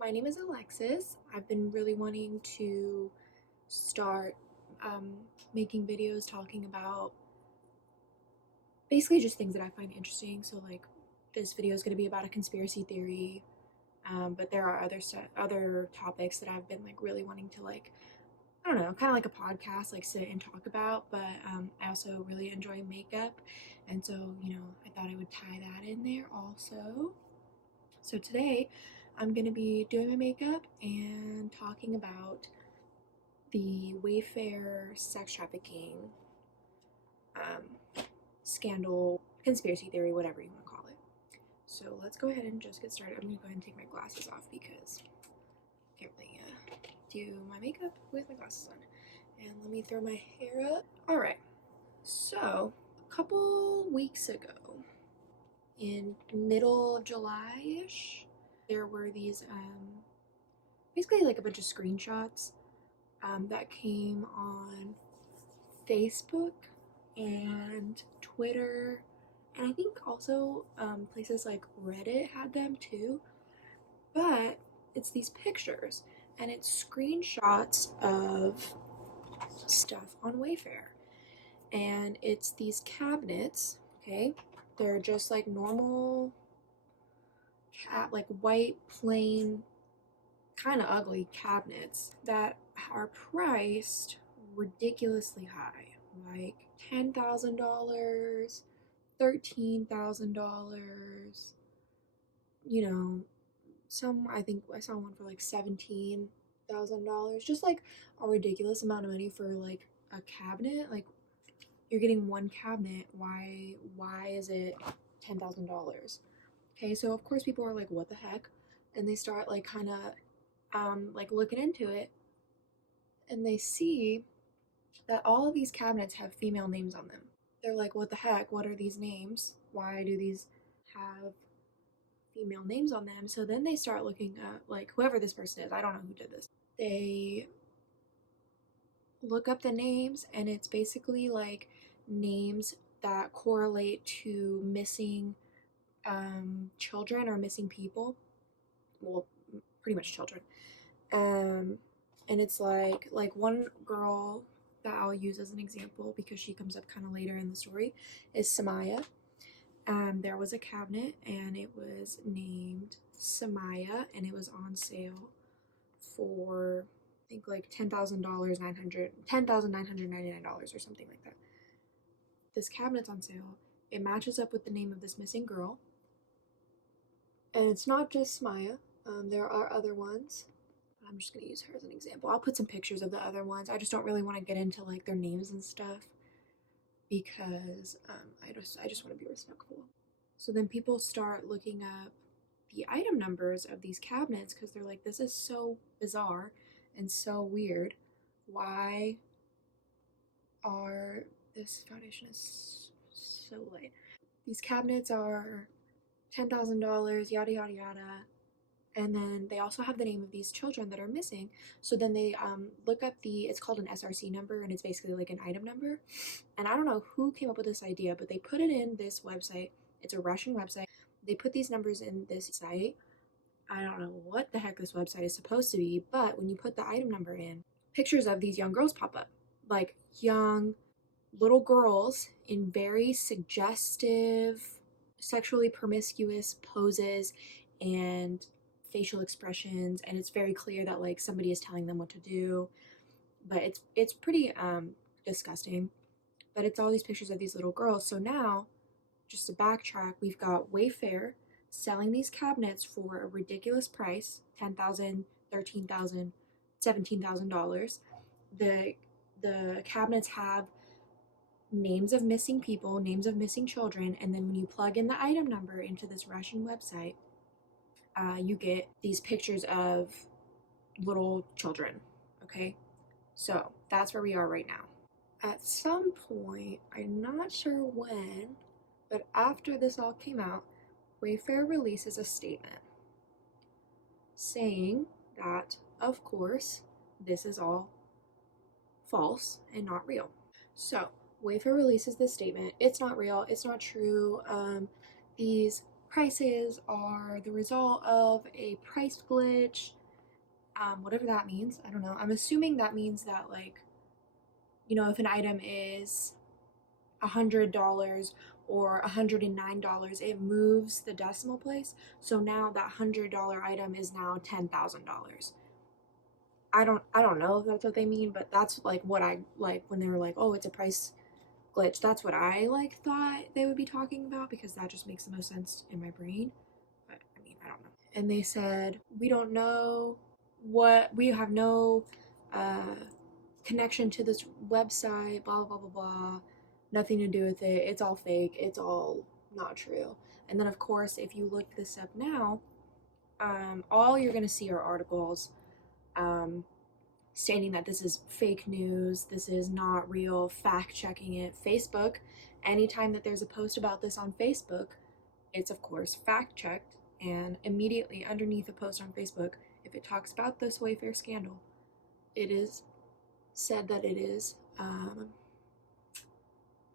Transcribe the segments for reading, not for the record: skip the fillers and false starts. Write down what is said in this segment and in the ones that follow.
My name is Alexis. I've been really wanting to start um, making videos talking about basically just things that I find interesting. So, like, this video is going to be about a conspiracy theory, but there are other topics that I've been like really wanting to I don't know, kind of like a podcast, like sit and talk about. But I also really enjoy makeup, and so I thought I would tie that in there also. So today I'm going to be doing my makeup and talking about the Wayfair sex trafficking scandal, conspiracy theory, whatever you want to call it. So let's go ahead and just get started. I'm going to go ahead and take my glasses off because I can't really do my makeup with my glasses on. And let me throw my hair up. Alright, so a couple weeks ago, in middle of July-ish, there were these basically like a bunch of screenshots that came on Facebook and Twitter, and I think also places like Reddit had them too. But it's these pictures and it's screenshots of stuff on Wayfair, and it's these cabinets. Okay, they're just like normal like white plain kind of ugly cabinets that are priced ridiculously high, like $10,000, $13,000. Some, I think I saw one for like $17,000. Just like a ridiculous amount of money for like a cabinet. Like, you're getting one cabinet. Why is it $10,000? Okay, so of course people are like, what the heck? And they start like kind of like looking into it, and they see that all of these cabinets have female names on them. They're like, what the heck? What are these names? Why do these have female names on them? So then they start looking at, like, whoever this person is, I don't know who did this. They look up the names, and it's basically like names that correlate to missing children or missing people. Well, pretty much children. And it's like one girl that I'll use as an example because she comes up kind of later in the story is Samaya. There was a cabinet and it was named Samaya, and it was on sale for I think like $10,999 or something like that. This cabinet's on sale. It matches up with the name of this missing girl, and it's not just Samaya. There are other ones. I'm just going to use her as an example. I'll put some pictures of the other ones. I just don't really want to get into like their names and stuff because I just want to be respectful. So then people start looking up the item numbers of these cabinets because they're like, this is so bizarre and so weird. Why are this foundation is so light? These cabinets are $10,000, yada yada yada. And then they also have the name of these children that are missing. So then they look up it's called an SRC number, and it's basically like an item number. And I don't know who came up with this idea, but they put it in this website. It's a Russian website. They put these numbers in this site. I don't know what the heck this website is supposed to be, but when you put the item number in, pictures of these young girls pop up. Like young little girls in very suggestive, sexually promiscuous poses and facial expressions, and it's very clear that like somebody is telling them what to do, but it's pretty disgusting. But it's all these pictures of these little girls. So now, just to backtrack, we've got Wayfair selling these cabinets for a ridiculous price, $10,000, $13,000, $17,000. The cabinets have names of missing people, names of missing children, and then when you plug in the item number into this Russian website, you get these pictures of little children. Okay, so that's where we are right now. At some point, I'm not sure when, but after this all came out, Wayfair releases a statement saying that, of course, this is all false and not real. So Wayfair releases this statement. It's not real. It's not true. These prices are the result of a price glitch, whatever that means. I don't know. I'm assuming that means that, like, you know, if an item is $100 or $109, it moves the decimal place. So now that $100 item is now $10,000. I don't know if that's what they mean, but that's like what I like when they were like, oh, it's a price glitch. That's what I like thought they would be talking about, because that just makes the most sense in my brain. But I mean, I don't know. And they said, we don't know we have no connection to this website, blah blah blah blah, nothing to do with it, it's all fake, it's all not true. And then of course, if you look this up now, all you're gonna see are articles stating that this is fake news, this is not real, fact checking it. Facebook, anytime that there's a post about this on Facebook, it's of course fact checked, and immediately underneath a post on Facebook, if it talks about this Wayfair scandal, it is said that it is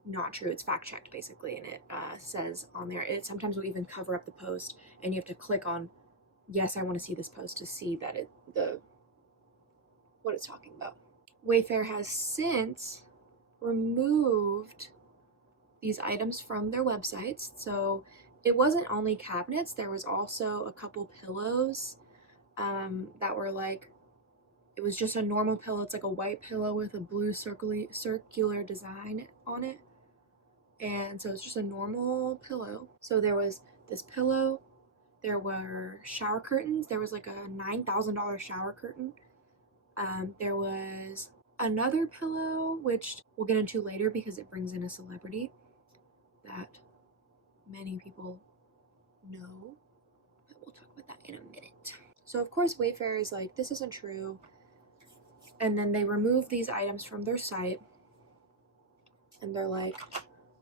not true. It's fact checked basically, and it says on there. It sometimes will even cover up the post, and you have to click on yes, I want to see this post to see that what it's talking about. Wayfair has since removed these items from their websites. So it wasn't only cabinets, there was also a couple pillows that were like, it was just a normal pillow. It's like a white pillow with a blue circular design on it. And so it's just a normal pillow. So there was this pillow, there were shower curtains. There was like a $9,000 shower curtain. There was another pillow, which we'll get into later because it brings in a celebrity that many people know. But we'll talk about that in a minute. So of course Wayfair is like, this isn't true. And then they remove these items from their site. And they're like,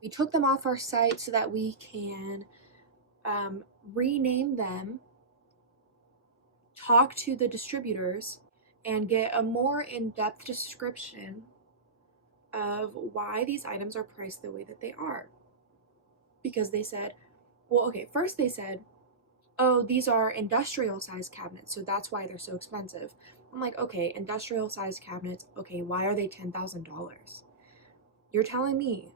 we took them off our site so that we can rename them, talk to the distributors, and get a more in-depth description of why these items are priced the way that they are. Because they said, well, okay, first they said, oh, these are industrial size cabinets, so that's why they're so expensive. I'm like, okay, industrial size cabinets, okay, why are they $10,000? You're telling me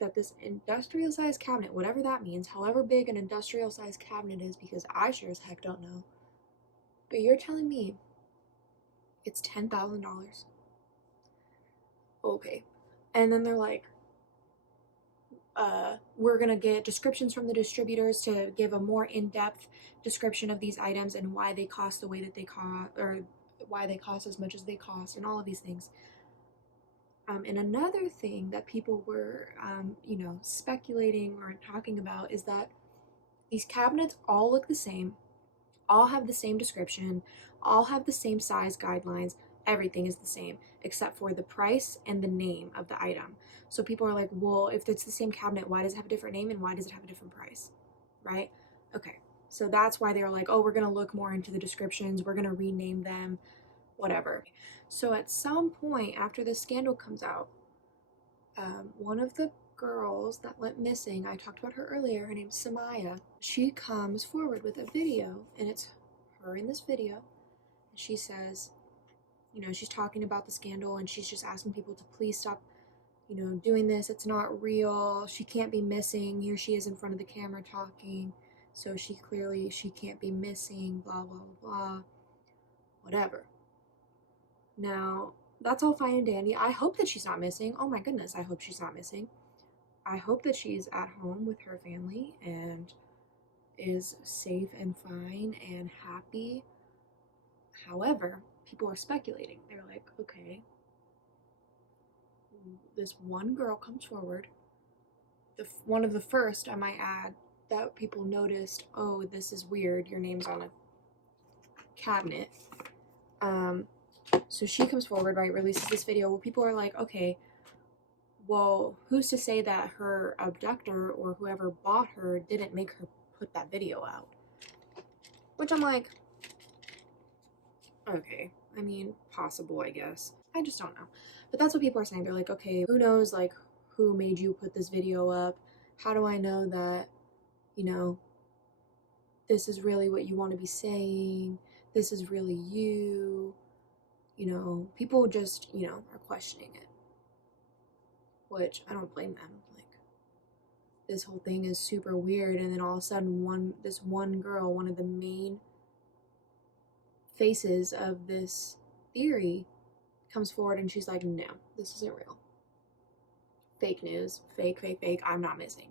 that this industrial size cabinet, whatever that means, however big an industrial size cabinet is, because I sure as heck don't know, but you're telling me it's $10,000. Okay. And then they're like, we're gonna get descriptions from the distributors to give a more in-depth description of these items and why they cost the way that they cost, or why they cost as much as they cost, and all of these things. And another thing that people were, speculating or talking about is that these cabinets all look the same, all have the same description, all have the same size guidelines, everything is the same, except for the price and the name of the item. So people are like, well, if it's the same cabinet, why does it have a different name and why does it have a different price, right? Okay, so that's why they're like, oh, we're gonna look more into the descriptions, we're gonna rename them, whatever. So at some point after the scandal comes out, one of the girls that went missing, I talked about her earlier, her name's Samaya, she comes forward with a video, and it's her in this video. She says, she's talking about the scandal, and she's just asking people to please stop, doing this. It's not real. She can't be missing. Here she is in front of the camera talking. So she can't be missing, blah, blah, blah, whatever. Now, that's all fine and dandy. I hope that she's not missing. Oh my goodness, I hope she's not missing. I hope that she's at home with her family and is safe and fine and happy. However, people are speculating. They're like, okay, this one girl comes forward. One of the first, I might add, that people noticed, oh, this is weird, your name's on a cabinet. So she comes forward, right, releases this video. Well, people are like, okay, well, who's to say that her abductor or whoever bought her didn't make her put that video out? Which I'm like, okay, I mean, possible, I guess. I just don't know. But that's what people are saying. They're like, okay, who knows, like, who made you put this video up? How do I know that, this is really what you want to be saying, this is really you, you know, people just, you know, are questioning it, which I don't blame them. Like, this whole thing is super weird, and then all of a sudden this one girl, one of the main faces of this theory, comes forward and she's like, no, this isn't real. Fake news, fake, fake, fake, I'm not missing.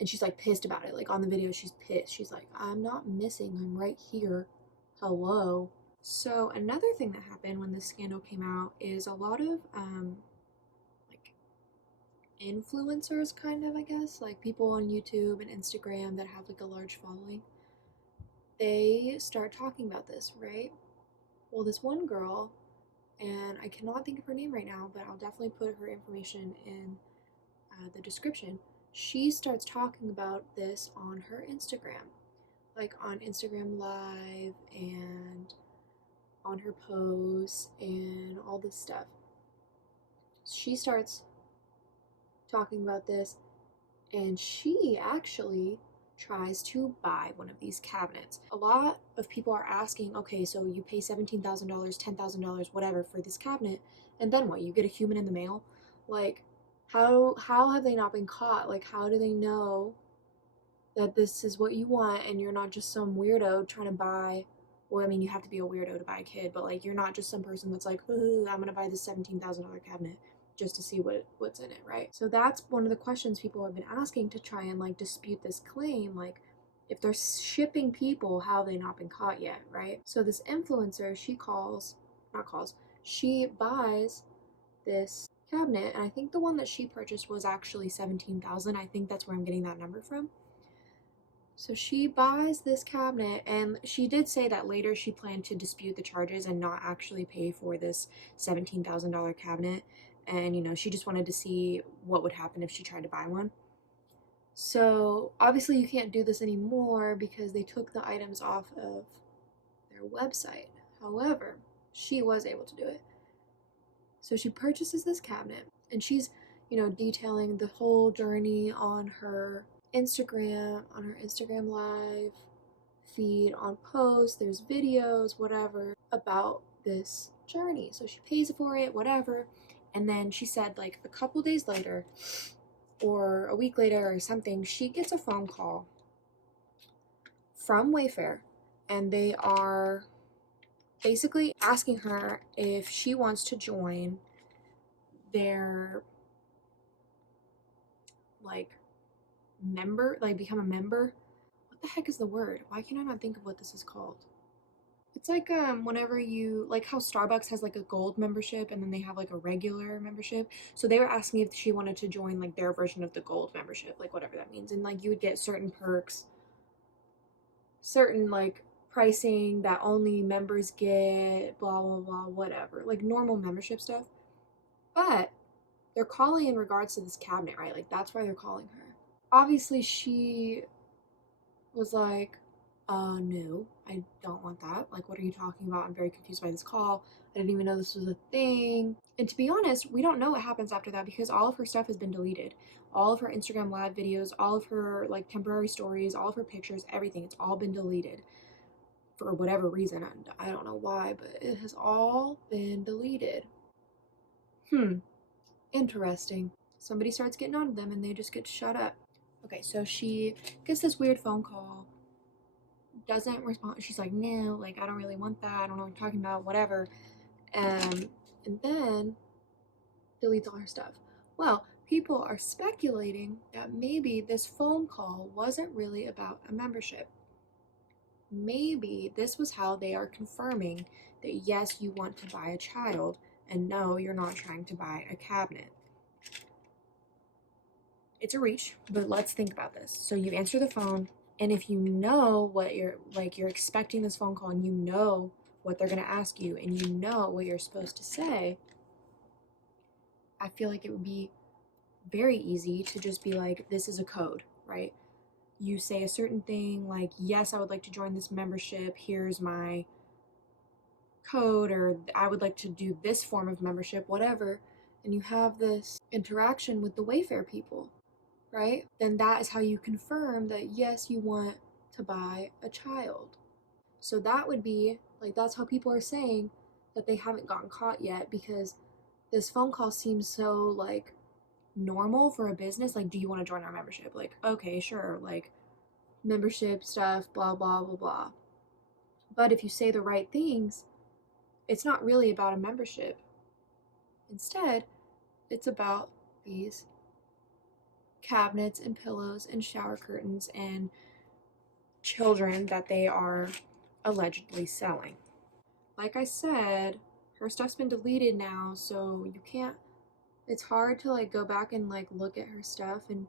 And she's like pissed about it. Like on the video, she's pissed. She's like, I'm not missing, I'm right here. Hello. So another thing that happened when this scandal came out is a lot of like influencers, kind of, I guess, like people on YouTube and Instagram that have like a large following, they start talking about this, right? Well, this one girl, and I cannot think of her name right now, but I'll definitely put her information in the description. She starts talking about this on her Instagram, like on Instagram Live and on her posts and all this stuff. She starts talking about this, and she actually tries to buy one of these cabinets. A lot of people are asking, okay, so you pay $17,000, $10,000, whatever for this cabinet, and then what? You get a human in the mail? Like, how have they not been caught? Like, how do they know that this is what you want and you're not just some weirdo trying to buy? Well, I mean, you have to be a weirdo to buy a kid, but like, you're not just some person that's like, ooh, I'm gonna buy this $17,000 cabinet just to see what's in it, right? So that's one of the questions people have been asking to try and like dispute this claim. Like, if they're shipping people, how have they not been caught yet, right? So this influencer, she buys this cabinet, and I think the one that she purchased was actually 17,000. I think that's where I'm getting that number from. So she buys this cabinet, and she did say that later she planned to dispute the charges and not actually pay for this $17,000 cabinet. And, you know, she just wanted to see what would happen if she tried to buy one. So obviously you can't do this anymore because they took the items off of their website. However, she was able to do it. So she purchases this cabinet, and she's, you know, detailing the whole journey on her Instagram Live feed, on posts, there's videos, whatever, about this journey. So she pays for it, whatever. And then she said, like, a couple days later or a week later or something, she gets a phone call from Wayfair, and they are basically asking her if she wants to join their like member, like become a member. What the heck is the word? Why can I not think of what this is called? It's like whenever you, like how Starbucks has like a gold membership and then they have like a regular membership. So they were asking if she wanted to join like their version of the gold membership, like whatever that means. And like you would get certain perks, certain like pricing that only members get, blah blah blah, whatever. Like normal membership stuff. But they're calling in regards to this cabinet, right? Like that's why they're calling her. Obviously she was like, no, I don't want that. Like, what are you talking about? I'm very confused by this call. I didn't even know this was a thing. And to be honest, we don't know what happens after that because all of her stuff has been deleted. All of her Instagram Live videos, all of her like temporary stories, all of her pictures, everything, it's all been deleted for whatever reason. And I don't know why, but it has all been deleted. Interesting. Somebody starts getting on to them and they just get shut up. Okay, so she gets this weird phone call, doesn't respond. She's like, no, like, I don't really want that. I don't know what you're talking about, whatever. And then deletes all her stuff. Well, people are speculating that maybe this phone call wasn't really about a membership. Maybe this was how they are confirming that yes, you want to buy a child, and no, you're not trying to buy a cabinet. It's a reach, but let's think about this. So you answer the phone, and if you know what you're expecting this phone call, and you know what they're going to ask you, and you know what you're supposed to say, I feel like it would be very easy to just be like, this is a code, right? You say a certain thing like, yes, I would like to join this membership. Here's my code, or I would like to do this form of membership, whatever. And you have this interaction with the Wayfair people, right? Then that is how you confirm that yes, you want to buy a child. So that would be like, that's how people are saying that they haven't gotten caught yet, because this phone call seems so like normal for a business. Like, do you want to join our membership? Like, okay, sure, like membership stuff, blah blah blah blah. But if you say the right things, it's not really about a membership. Instead, it's about these cabinets and pillows and shower curtains and children that they are allegedly selling. Like I said, her stuff's been deleted now, so you can't, it's hard to like go back and like look at her stuff and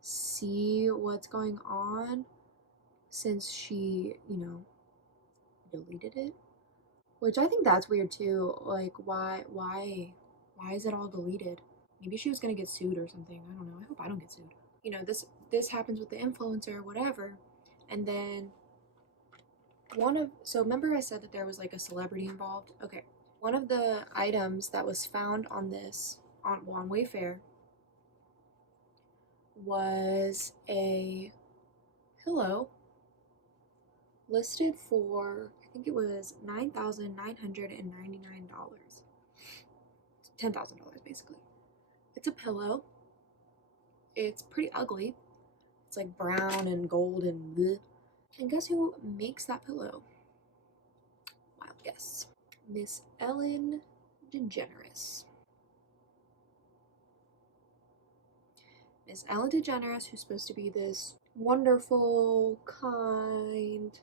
see what's going on since she, deleted it. Which I think that's weird too. Like, why is it all deleted? Maybe she was gonna get sued or something. I don't know. I hope I don't get sued. This happens with the influencer or whatever, and then so remember I said that there was like a celebrity involved. Okay, one of the items that was found on this on Wayfair was a pillow listed for, I think it was $9,999. $10,000 basically. It's a pillow. It's pretty ugly. It's like brown and gold and bleh. And guess who makes that pillow? Wild guess. Miss Ellen DeGeneres. Miss Ellen DeGeneres, who's supposed to be this wonderful, kind,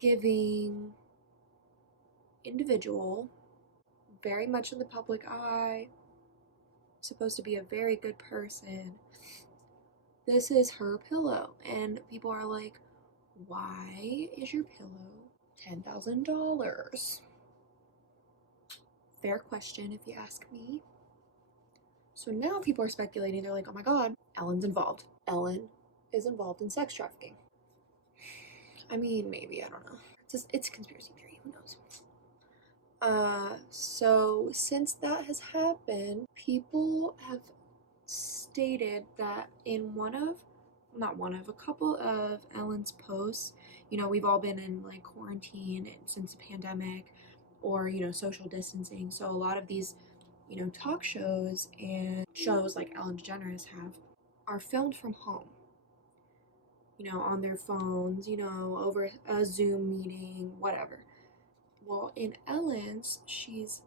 giving individual, very much in the public eye, supposed to be a very good person. This is her pillow, and people are like, why is your pillow $10,000? Fair question if you ask me. So now people are speculating. They're like, oh my god, Ellen's involved. Ellen is involved in sex trafficking. I mean, maybe, I don't know. It's a conspiracy theory, who knows? So since that has happened, people have stated that in a couple of Ellen's posts, we've all been in like quarantine since the pandemic, or, social distancing. So a lot of these, talk shows and shows like Ellen DeGeneres are filmed from home, on their phones, over a Zoom meeting, whatever. Well, in Ellen's, she's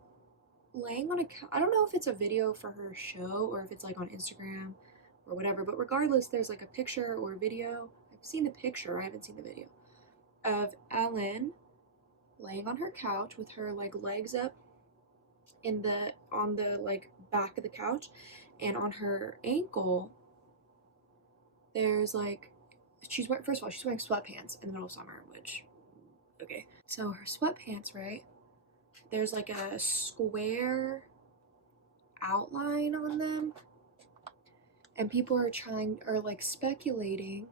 laying on a couch. I don't know if it's a video for her show or if it's like on Instagram or whatever, but regardless, there's like a picture or a video. I've seen the picture, I haven't seen the video, of Ellen laying on her couch with her like legs up on the like back of the couch, and on her ankle there's like, first of all, she's wearing sweatpants in the middle of summer, which, okay. So her sweatpants, right? There's like a square outline on them, and people are like speculating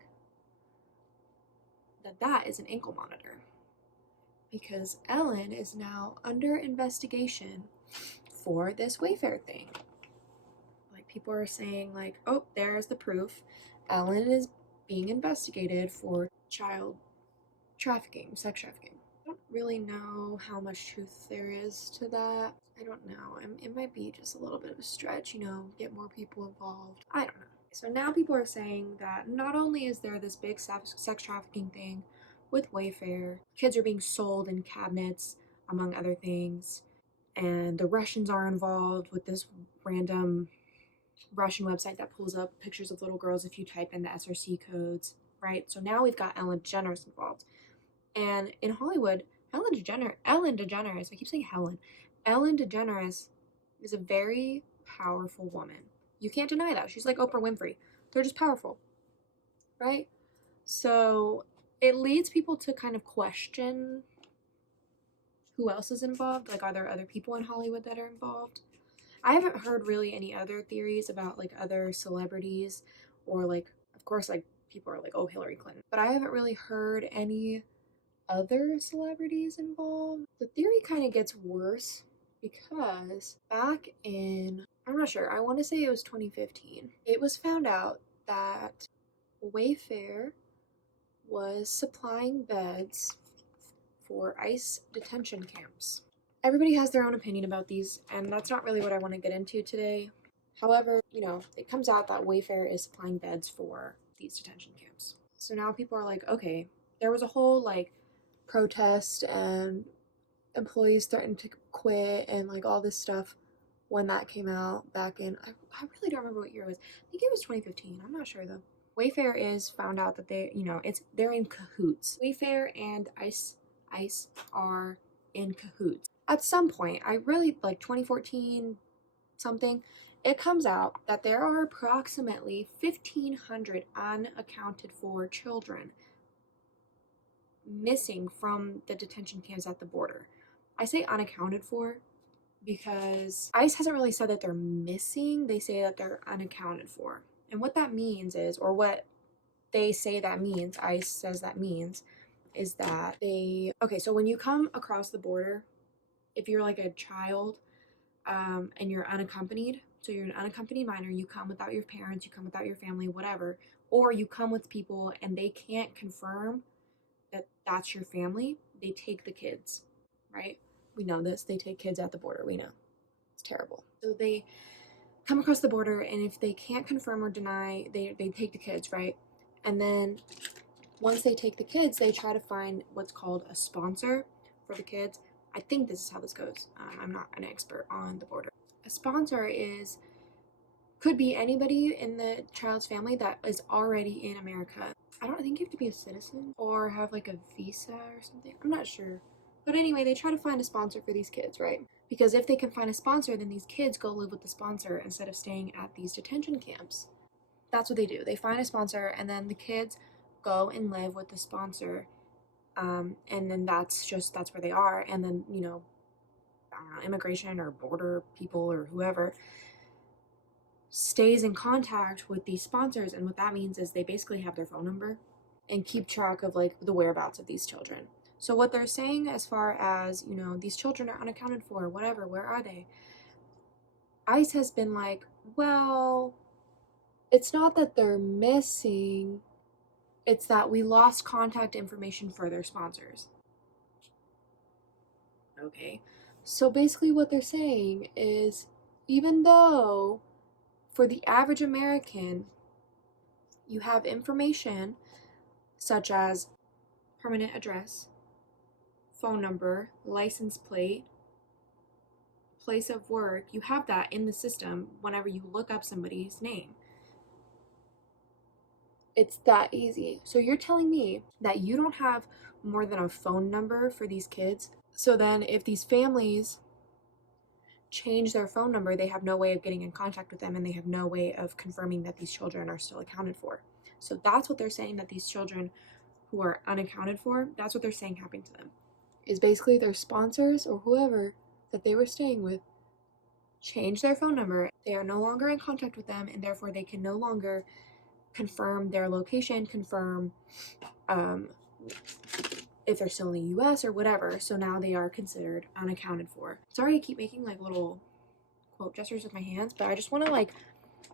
that is an ankle monitor, because Ellen is now under investigation for this Wayfair thing. Like, people are saying like, oh, there's the proof. Ellen is being investigated for child trafficking, sex trafficking. I don't really know how much truth there is to that. I don't know. It might be just a little bit of a stretch, get more people involved. I don't know. So now people are saying that not only is there this big sex trafficking thing with Wayfair, kids are being sold in cabinets, among other things, and the Russians are involved with this random Russian website that pulls up pictures of little girls if you type in the SRC codes, right? So now we've got Ellen DeGeneres involved. And in Hollywood, Ellen DeGeneres, I keep saying Helen. Ellen DeGeneres is a very powerful woman. You can't deny that. She's like Oprah Winfrey. They're just powerful, right? So it leads people to kind of question who else is involved. Like, are there other people in Hollywood that are involved? I haven't heard really any other theories about like other celebrities, or like, of course, like people are like, oh, Hillary Clinton. But I haven't really heard any other celebrities involved. The theory kind of gets worse because back in, I'm not sure, I want to say it was 2015, it was found out that Wayfair was supplying beds for ICE detention camps. Everybody has their own opinion about these, and that's not really what I want to get into today. However, it comes out that Wayfair is supplying beds for these detention camps. So now people are like, okay, there was a whole like protest and employees threatened to quit and like all this stuff when that came out back in, I really don't remember what year it was. I think it was 2015. I'm not sure though. Wayfair is found out that they're in cahoots. Wayfair and ICE are in cahoots. At some point, I really like 2014 something, it comes out that there are approximately 1,500 unaccounted for children missing from the detention camps at the border. I say unaccounted for because ICE hasn't really said that they're missing. They say that they're unaccounted for. And what that means is, or what they say that means, ICE says that means, is that so when you come across the border, if you're like a child and you're unaccompanied, so you're an unaccompanied minor, you come without your parents, you come without your family, whatever, or you come with people and they can't confirm that that's your family, they take the kids, right? We know this. They take kids at the border. We know. It's terrible. So they come across the border, and if they can't confirm or deny, they take the kids, right? And then once they take the kids, they try to find what's called a sponsor for the kids. I think this is how this goes. I'm not an expert on the border. A sponsor could be anybody in the child's family that is already in America. I don't think you have to be a citizen or have like a visa or something. I'm not sure. But anyway, they try to find a sponsor for these kids, right? Because if they can find a sponsor, then these kids go live with the sponsor instead of staying at these detention camps. That's what they do. They find a sponsor, and then the kids go and live with the sponsor. And then that's where they are. And then, I don't know, immigration or border people or whoever stays in contact with these sponsors. And what that means is they basically have their phone number and keep track of like the whereabouts of these children. So what they're saying as far as, these children are unaccounted for, whatever, where are they? ICE has been like, well, it's not that they're missing, it's that we lost contact information for their sponsors. Okay. So basically what they're saying is, even though for the average American, you have information such as permanent address, phone number, license plate, place of work, you have that in the system whenever you look up somebody's name. It's that easy. So you're telling me that you don't have more than a phone number for these kids? So then if these families change their phone number, they have no way of getting in contact with them, and they have no way of confirming that these children are still accounted for. So that's what they're saying, that these children who are unaccounted for, that's what they're saying happened to them. Is basically their sponsors or whoever that they were staying with change their phone number. They are no longer in contact with them, and therefore they can no longer confirm their location, confirm if they're still in the US or whatever. So now they are considered unaccounted for. Sorry I keep making like little quote gestures with my hands, but I just want to like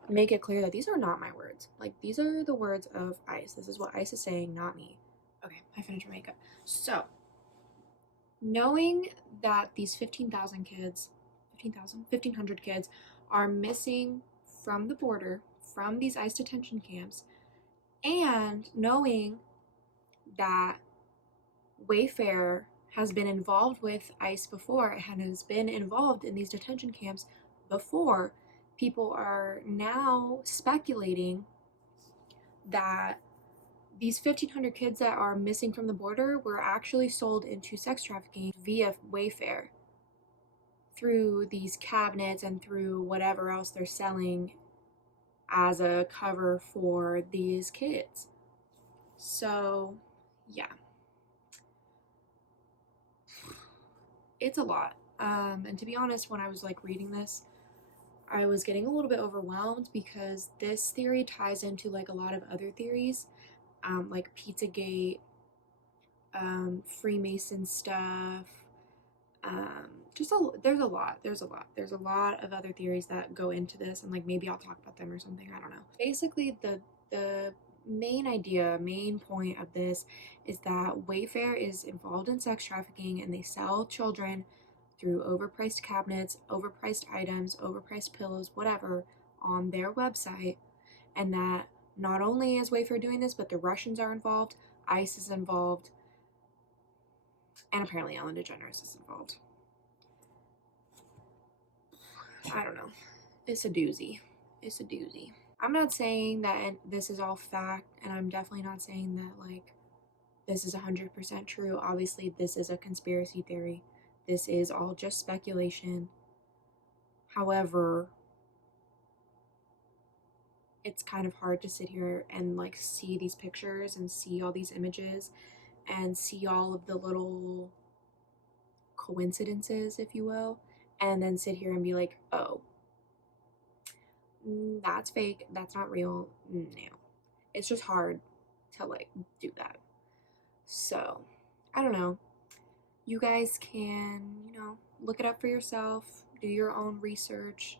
make it clear that these are not my words. Like, these are the words of ICE. This is what ICE is saying, not me. Okay, I finished my makeup. So, knowing that these 1,500 kids are missing from the border, from these ICE detention camps, and knowing that Wayfair has been involved with ICE before and has been involved in these detention camps before, people are now speculating that these 1,500 kids that are missing from the border were actually sold into sex trafficking via Wayfair through these cabinets and through whatever else they're selling as a cover for these kids. So, yeah. It's a lot. And to be honest, when I was like reading this, I was getting a little bit overwhelmed because this theory ties into like a lot of other theories, like Pizzagate, Freemason stuff. There's a lot of other theories that go into this, and like maybe I'll talk about them or something. I don't know. Basically, the main point of this is that Wayfair is involved in sex trafficking and they sell children through overpriced cabinets, overpriced items, overpriced pillows, whatever, on their website. And that not only is Wayfair doing this, but the Russians are involved, ICE is involved, and apparently Ellen DeGeneres is involved. I don't know. It's a doozy. It's a doozy. I'm not saying that this is all fact, and I'm definitely not saying that, like, this is 100% true. Obviously, this is a conspiracy theory. This is all just speculation. However, it's kind of hard to sit here and, like, see these pictures and see all these images and see all of the little coincidences, if you will, and then sit here and be like, oh, that's fake, that's not real. No, it's just hard to, like, do that. So I don't know, you guys can, you know, look it up for yourself, do your own research,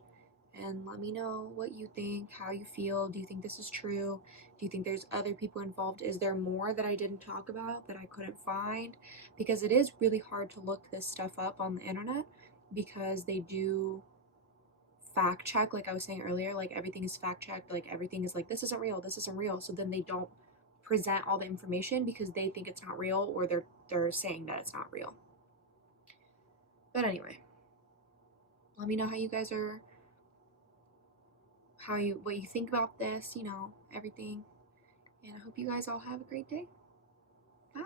and let me know what you think, how you feel. Do you think this is true? Do you think there's other people involved? Is there more that I didn't talk about that I couldn't find? Because it is really hard to look this stuff up on the internet, because they do fact check, like I was saying earlier, like everything is fact checked, like everything is like, this isn't real, this isn't real. So then they don't present all the information because they think it's not real, or they're saying that it's not real. But anyway, let me know how you guys are, what you think about this, you know, everything. And I hope you guys all have a great day. Bye.